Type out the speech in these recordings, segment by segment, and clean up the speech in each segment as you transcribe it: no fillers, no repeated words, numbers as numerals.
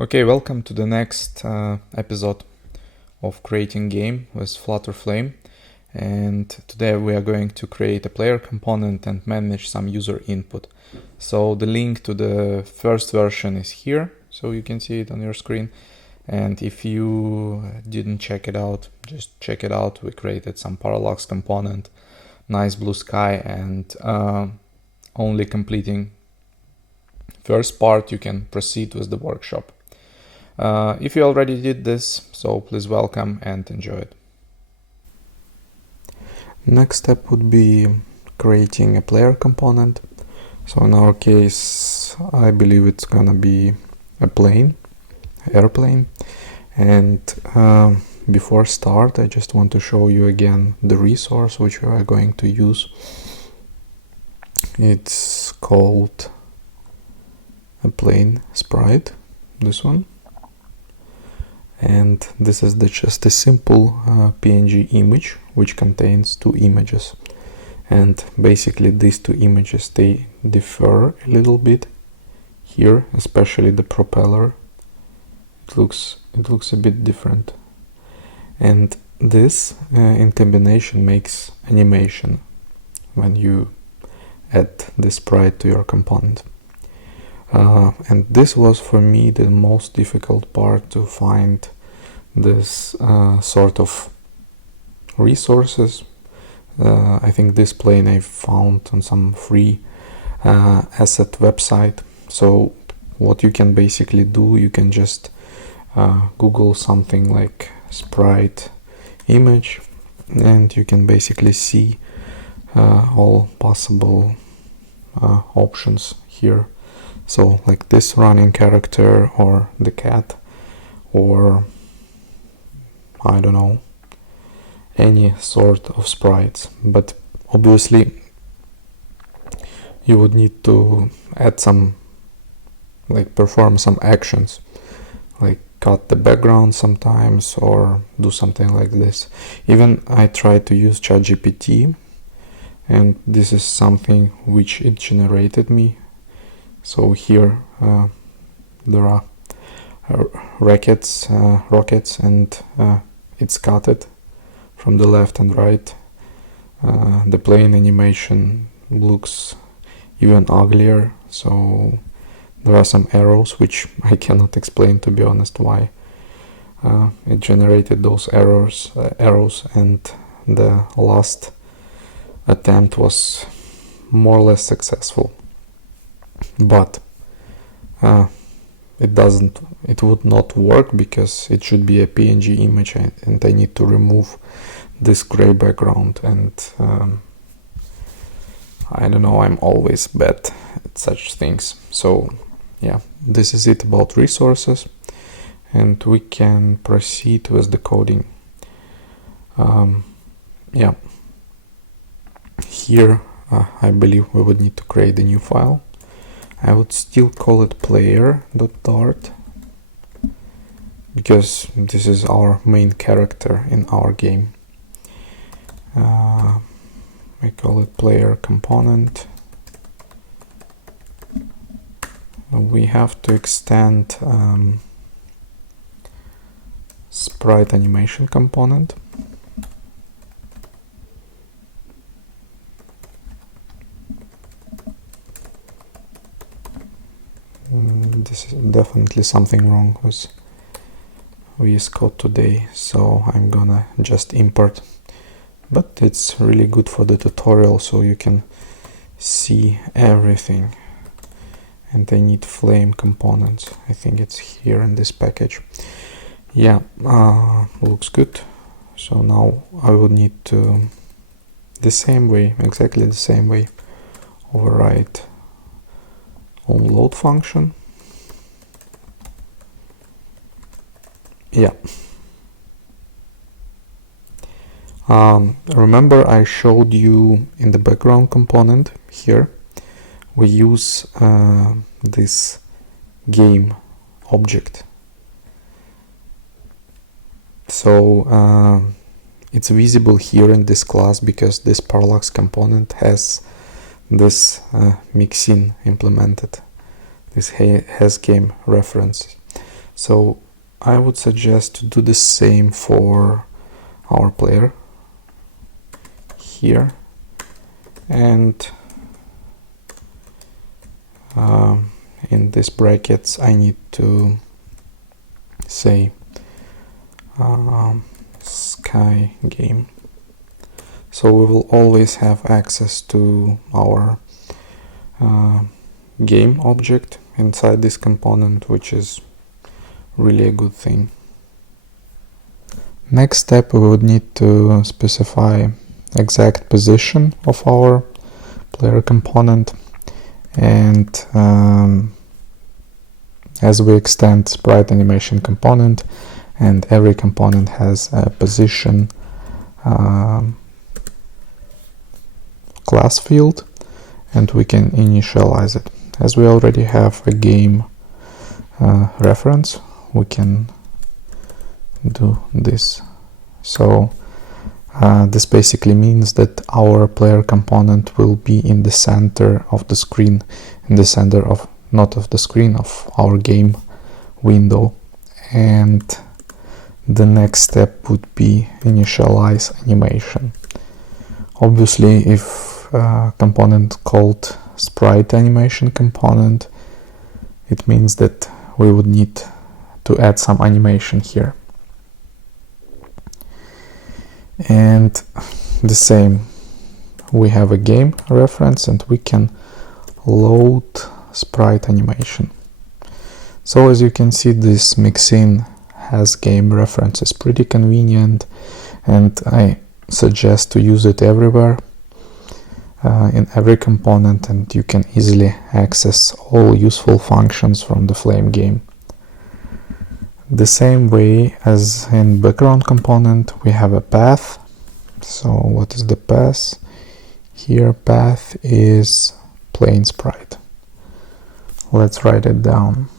Okay, welcome to the next episode of creating game with Flutter Flame. And today we are going to create a player component and manage some user input. So the link to the first version is here, so you can see it on your screen. And if you didn't check it out, just check it out. We created some parallax component, nice blue sky, and only completing first part you can proceed with the workshop. If you already did this, so please welcome and enjoy it. Next step would be creating a player component. So in our case, I believe it's gonna be a plane, airplane. And before start, I just want to show you again the resource which we are going to use. It's called a plane sprite, this one. And this is just a simple PNG image which contains two images, and basically these two images, they differ a little bit here, especially the propeller. It looks a bit different, and this in combination makes animation when you add the sprite to your component. And this was for me the most difficult part, to find this sort of resources. I think this plane I found on some free asset website. So what you can basically do, you can just Google something like sprite image, and you can basically see all possible options here. So like this running character, or the cat, or I don't know, any sort of sprites. But obviously you would need to add some, like perform some actions, like cut the background sometimes, or do something like this. Even I tried to use ChatGPT, and this is something which it generated me. So here there are rockets, and it's cutted from the left and right. The plane animation looks even uglier, so there are some errors which I cannot explain, to be honest, why it generated those errors, and the last attempt was more or less successful. But it would not work, because it should be a PNG image, and I need to remove this gray background, and I don't know, I'm always bad at such things. So yeah, this is it about resources, and we can proceed with the coding. Yeah, here I believe we would need to create a new file. I would still call it player.dart, because this is our main character in our game. I call it player component. We have to extend SpriteAnimationComponent. This is definitely something wrong with VS Code today, so I'm gonna just import. But it's really good for the tutorial, so you can see everything. And I need flame components. I think it's here in this package. Yeah, looks good. So now I would need to, the same way, exactly the same way, override onLoad function. Yeah. Remember I showed you in the background component here, we use this game object. So it's visible here in this class because this parallax component has this mixin implemented, this has game reference. So I would suggest to do the same for our player here, and in these brackets I need to say Sky Game. So we will always have access to our game object inside this component, which is really a good thing. Next step, we would need to specify exact position of our player component, and as we extend SpriteAnimationComponent, and every component has a position class field, and we can initialize it. As we already have a game reference, we can do this. So this basically means that our player component will be in the center of the screen, in the center of, not of the screen, of our game window. And the next step would be initialize animation. Obviously, if a component called SpriteAnimationComponent, it means that we would need to add some animation here. And the same, we have a game reference and we can load sprite animation. So as you can see, this mixin has game references, pretty convenient, and I suggest to use it everywhere, in every component, and you can easily access all useful functions from the Flame game. The same way as in background component, we have a path. So what is the path? Here path is plain sprite. Let's write it down.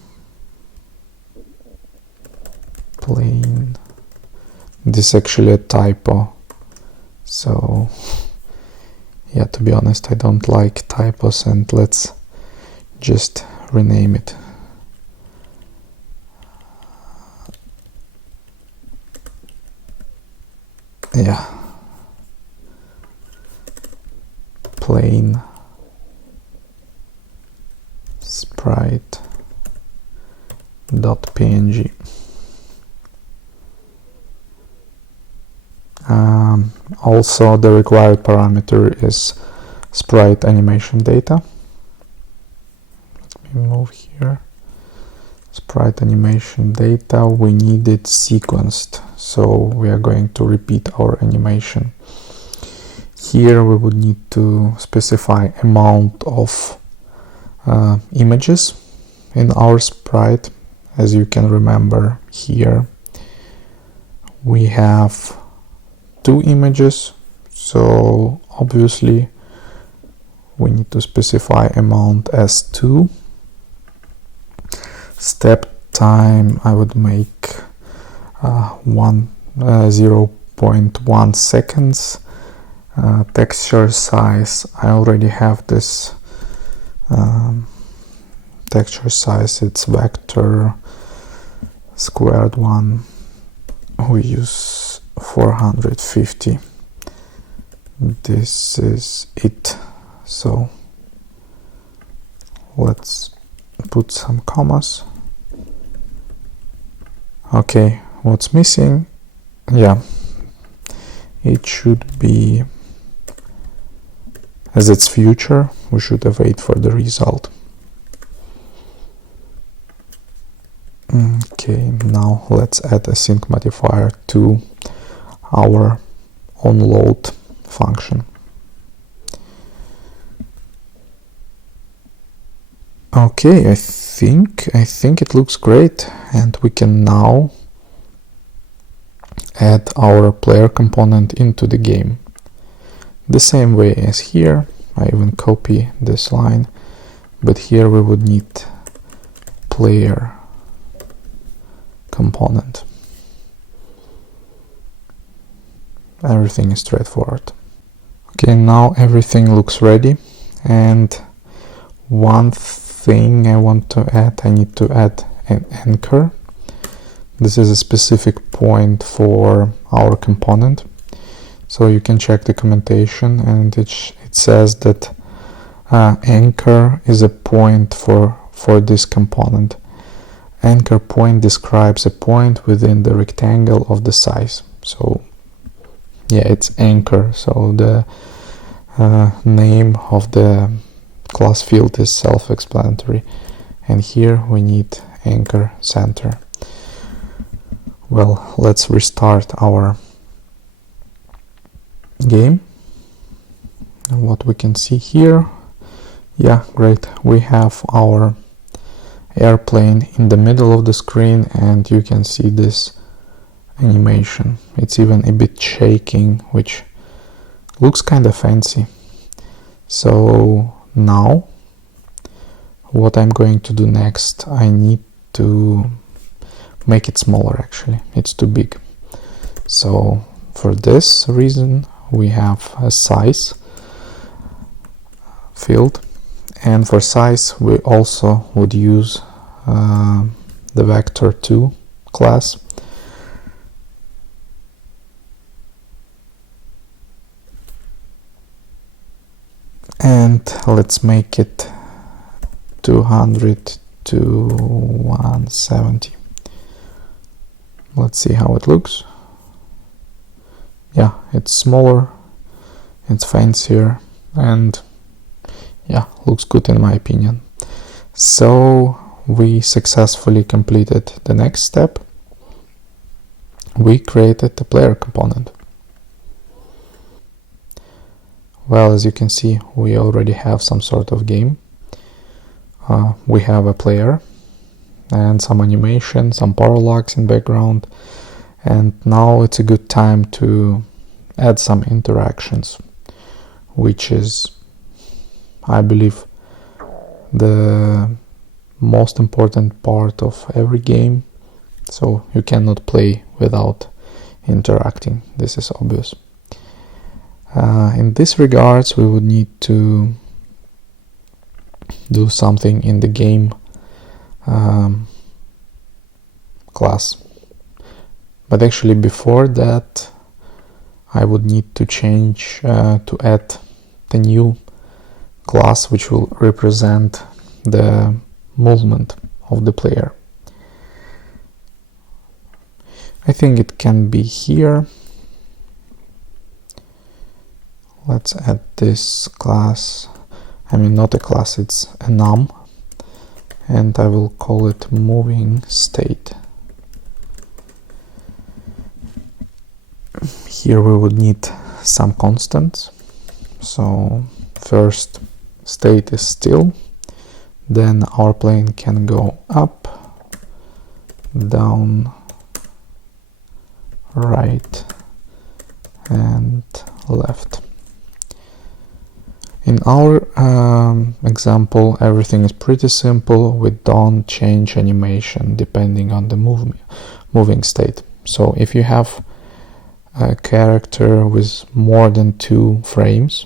Plain. This is actually a typo. So yeah, to be honest, I don't like typos, and let's just rename it. Yeah, plain sprite.png. Also, the required parameter is sprite animation data. Let me move here. Sprite animation data, we need it sequenced, so we are going to repeat our animation. Here we would need to specify amount of images in our sprite. As you can remember, here we have 2 images, so obviously we need to specify amount as 2. Step time, I would make 0.1 seconds. Texture size, I already have this texture size, it's vector squared one. We use 450. This is it. So let's put some commas. Okay, what's missing? Yeah, it should be, as it's future, we should await for the result. Okay, now let's add a sync modifier to our onload function. Okay, I think it looks great, and we can now add our player component into the game. The same way as here, I even copy this line, but here we would need player component. Everything is straightforward. Okay, now everything looks ready, and one thing I want to add, I need to add an anchor This is a specific point for our component. So you can check the documentation, and it says that anchor is a point for this component. Anchor point describes a point within the rectangle of the size. So yeah, it's anchor. So the name of the class field is self-explanatory. And here we need anchor center. Well, let's restart our game. And what we can see here, yeah, great. We have our airplane in the middle of the screen, and you can see this animation. It's even a bit shaking, which looks kind of fancy. So now what I'm going to do next, I need to make it smaller. Actually, it's too big. So for this reason we have a size field, and for size we also would use the vector2 class. And let's make it 200 to 170. Let's see how it looks. Yeah, it's smaller, it's fancier, and yeah, looks good in my opinion. So we successfully completed the next step. We created the player component. Well, as you can see, we already have some sort of game. We have a player and some animation, some parallax in background, and now it's a good time to add some interactions, which is, I believe, the most important part of every game. So you cannot play without interacting. This is obvious. In this regards, we would need to do something in the game class. But actually before that, I would need to change to add the new class which will represent the movement of the player. I think it can be here. Let's add this class. I mean, not a class, it's a num, and I will call it moving state. Here we would need some constants. So first state is still, then our plane can go up, down, right, and left. In our example, everything is pretty simple. We don't change animation depending on the moving state. So if you have a character with more than 2 frames,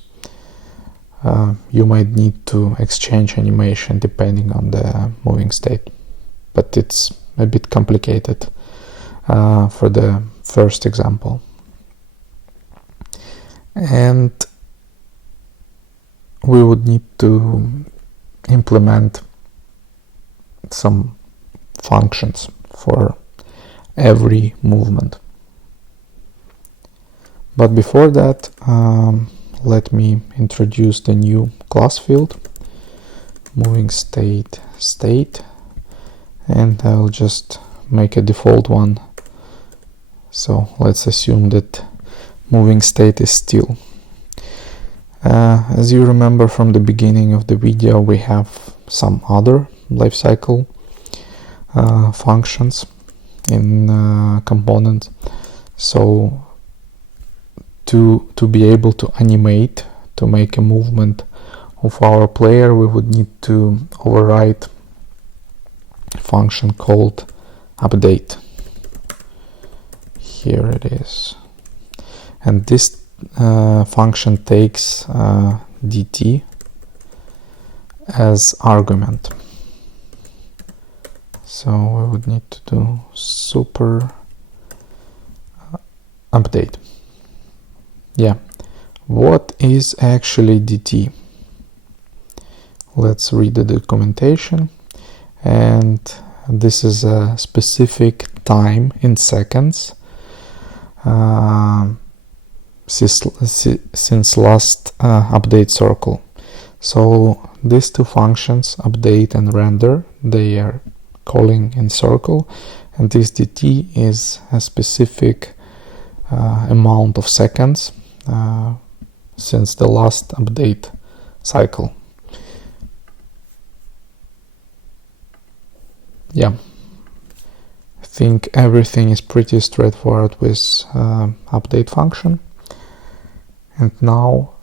you might need to exchange animation depending on the moving state. But it's a bit complicated for the first example. And we would need to implement some functions for every movement. But before that, let me introduce the new class field, moving state, and I'll just make a default one. So let's assume that moving state is still. As you remember from the beginning of the video, we have some other lifecycle functions in component. So to be able to animate, to make a movement of our player, we would need to override a function called update. Here it is. And this function takes dt as argument. So we would need to do super update. Yeah, what is actually DT? Let's read the documentation, and this is a specific time in seconds since last update circle. So these two functions, update and render, they are calling in circle, and this dt is a specific amount of seconds since the last update cycle. Yeah, I think everything is pretty straightforward with update function. And now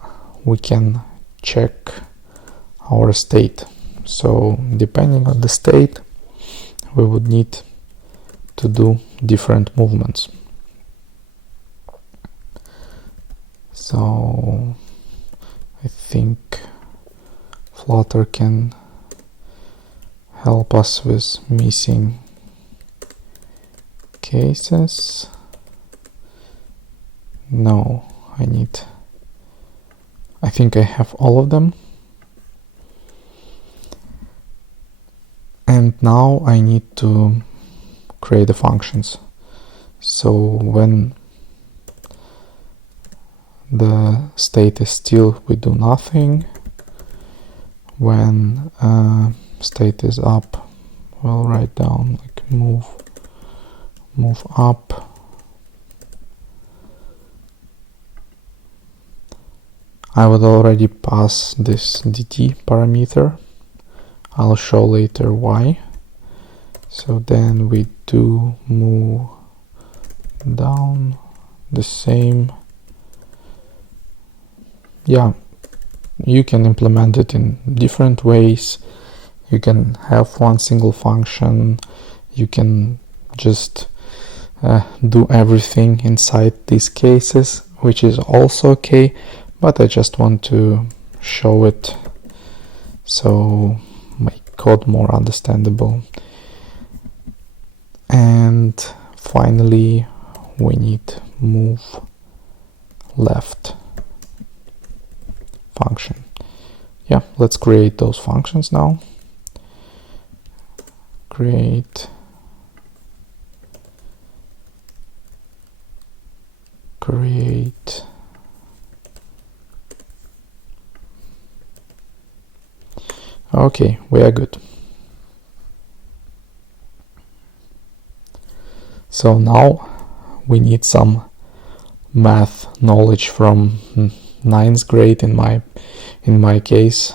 we can check our state. So depending on the state, we would need to do different movements. So I think Flutter can help us with missing cases. No, I think I have all of them. And now I need to create the functions. So when the state is still, we do nothing. When state is up, we'll write down like move up. I would already pass this dt parameter. I'll show later why. So then we do move down the same. Yeah, you can implement it in different ways. You can have one single function. You can just do everything inside these cases, which is also okay, but I just want to show it so make code more understandable. And finally we need move left function. Yeah, let's create those functions now. Create okay, we are good. So now we need some math knowledge from 9th grade in my case,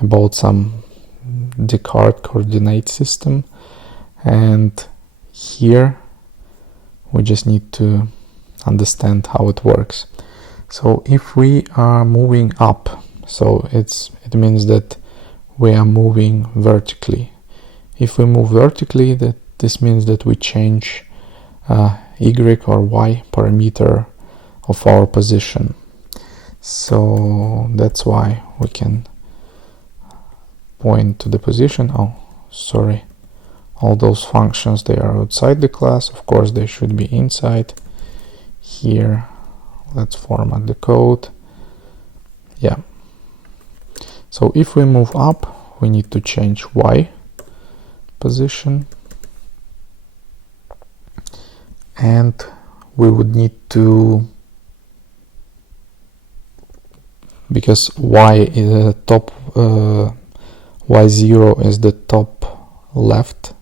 about some Descartes coordinate system, and here we just need to understand how it works. So if we are moving up, so it means that we are moving vertically. If we move vertically, this means that we change y or y parameter of our position. So that's why we can point to the position. Oh, sorry. All those functions, they are outside the class. Of course, they should be inside. Here, let's format the code. Yeah. So if we move up, we need to change y position. And we would need to, because y is the top, y0 is the top left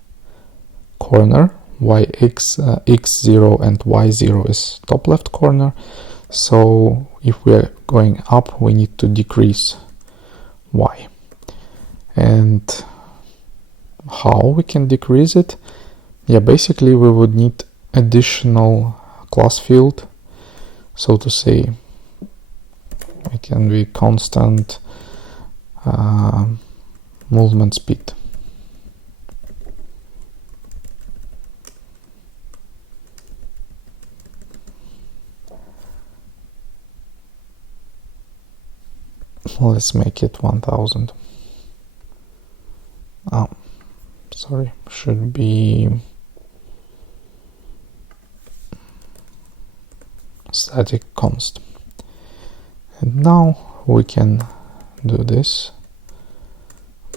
corner, x0 and y0 is top left corner. So if we are going up, we need to decrease y. And how we can decrease it? Yeah, basically we would need additional class field, so to say. It can be constant movement speed. Let's make it 1000. Oh, should be static const. And now we can do this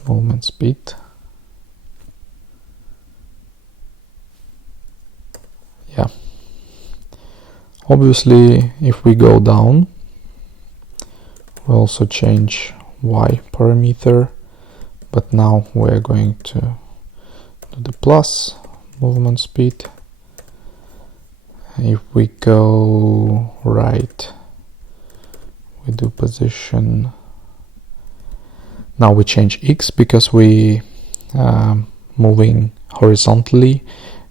movement speed. Yeah. Obviously, if we go down, we also change y parameter, but now we're going to do the plus movement speed. If we go right, we do position. Now we change x because we moving horizontally,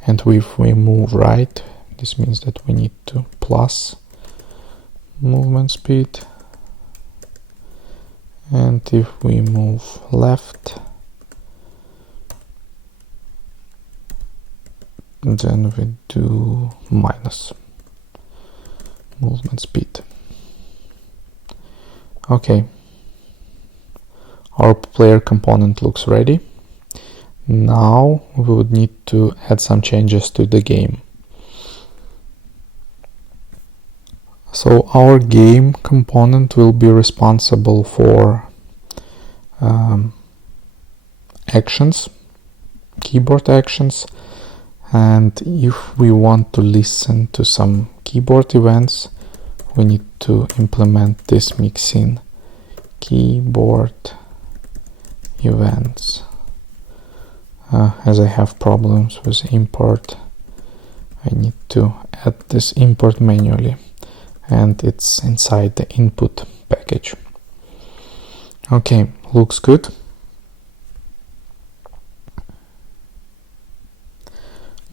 and if we move right, this means that we need to plus movement speed. And if we move left, then we do minus movement speed. Okay, our player component looks ready. Now we would need to add some changes to the game. So our game component will be responsible for actions, keyboard actions, and if we want to listen to some keyboard events, we need to implement this mixin keyboard events. As I have problems with import, I need to add this import manually, and it's inside the input package. Okay, looks good.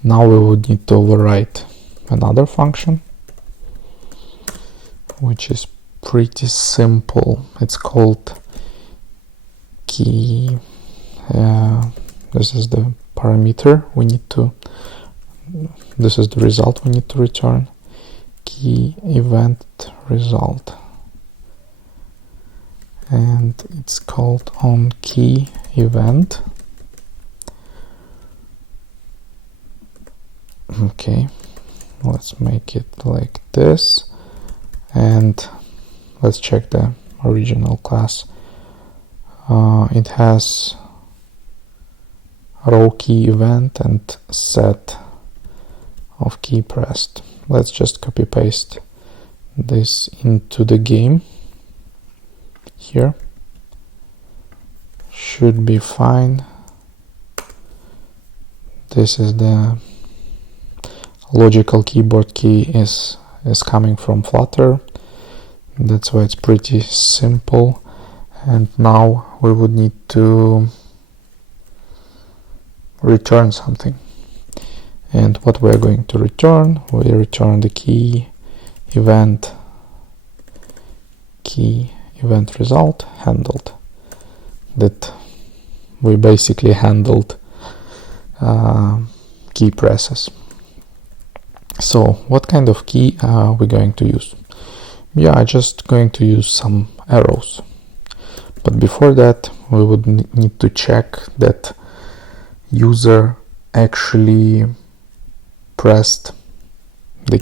Now we would need to overwrite another function, which is pretty simple. It's called key. This is the parameter we need to. This is the result we need to return. Key event result, and it's called on key event. Okay, let's make it like this, and let's check the original class. It has row key event and set of key pressed. Let's just copy paste this into the game here. Should be fine. This is the logical keyboard key is coming from Flutter. That's why it's pretty simple. And now we would need to return something. And what we're going to return, we return the key event result handled. That we basically handled key presses. So what kind of key are we going to use? Yeah, I'm just going to use some arrows. But before that, we would need to check that user actually pressed the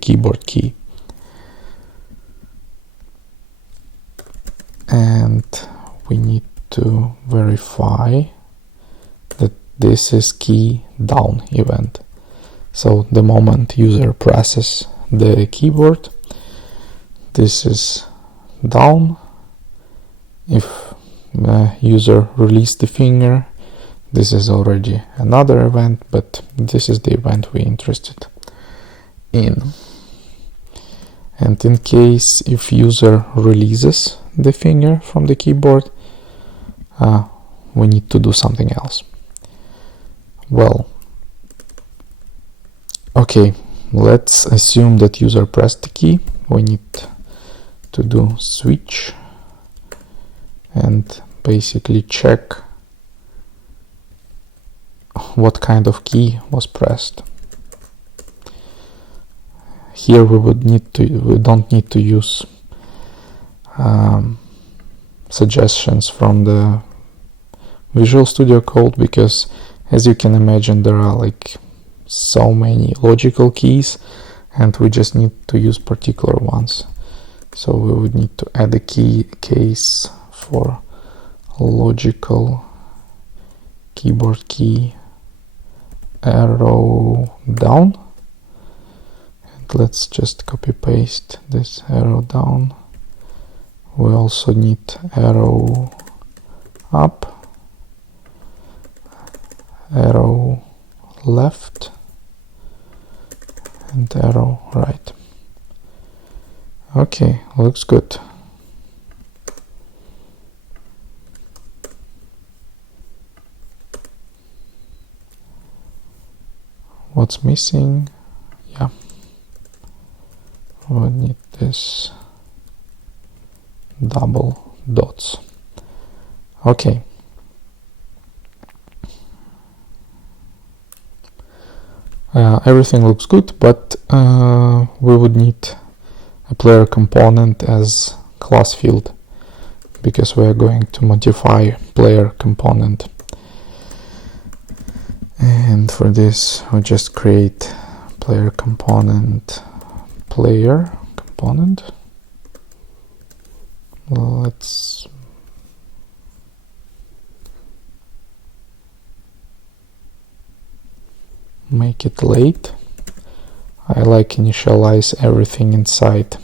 keyboard key. And we need to verify that this is key down event. So the moment user presses the keyboard, this is down. If the user released the finger, this is already another event, but this is the event we're interested in. And in case if user releases the finger from the keyboard, we need to do something else. Well, okay, let's assume that user pressed the key. We need to do switch and basically check what kind of key was pressed. Here we don't need to use suggestions from the Visual Studio Code because, as you can imagine, there are like so many logical keys and we just need to use particular ones. So we would need to add a case for logical keyboard key arrow down. And let's just copy paste this arrow down. We also need arrow up, arrow left, and arrow right. Okay, looks good. What's missing? Yeah, we need this double dots. Okay. Everything looks good, but we would need a player component as class field because we are going to modify player component. And for this, we just create player component. Let's make it late. I like initialize everything inside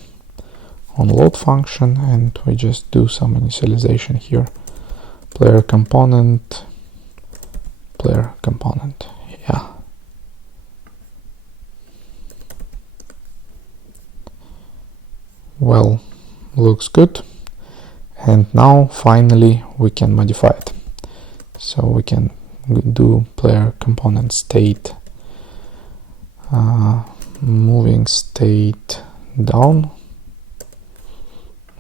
on load function, and we just do some initialization here. Player component. Yeah. Well, looks good. And now finally we can modify it. So we can do player component state, moving state down.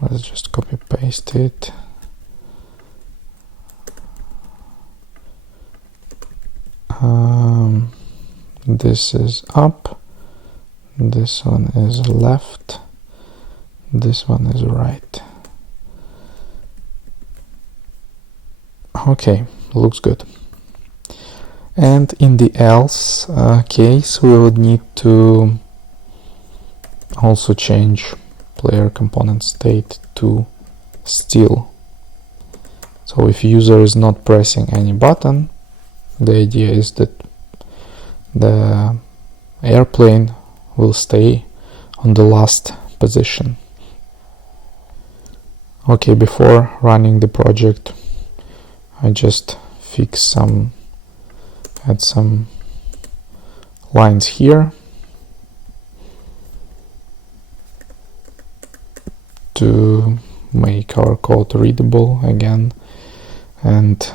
Let's just copy paste it. This is up, this one is left, this one is right. Okay, looks good. And in the else case, we would need to also change player component state to still. So if user is not pressing any button, the idea is that the airplane will stay on the last position. Okay, before running the project, I just add some lines here to make our code readable again and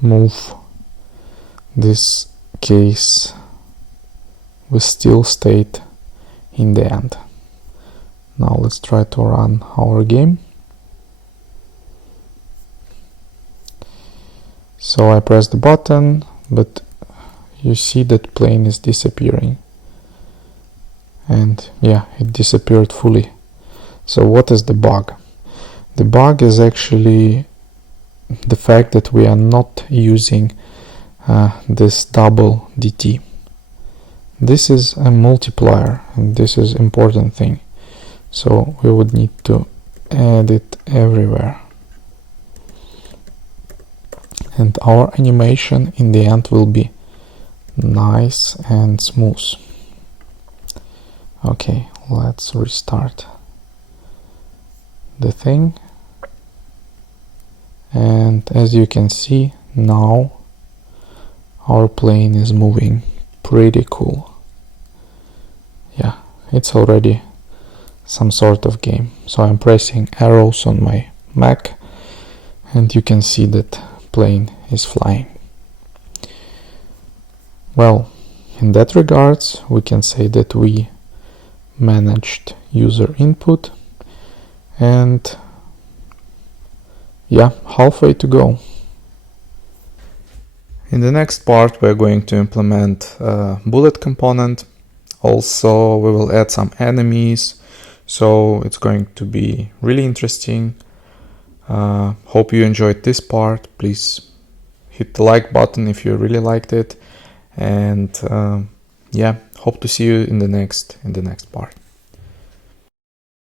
move this case with still state in the end. Now let's try to run our game. So I press the button, but you see that plane is disappearing. And yeah, it disappeared fully. So what is the bug? The bug is actually the fact that we are not using this double DT. This is a multiplier, and this is important thing. So we would need to add it everywhere. And our animation in the end will be nice and smooth. Okay, let's restart the thing. And as you can see, now our plane is moving pretty cool. Yeah, it's already some sort of game. So I'm pressing arrows on my Mac and you can see that plane is flying. Well, in that regards, we can say that we managed user input, and yeah, halfway to go. In the next part, we're going to implement a bullet component. Also, we will add some enemies, so it's going to be really interesting. Hope you enjoyed this part. Please hit the like button if you really liked it, and yeah, hope to see you in the next part.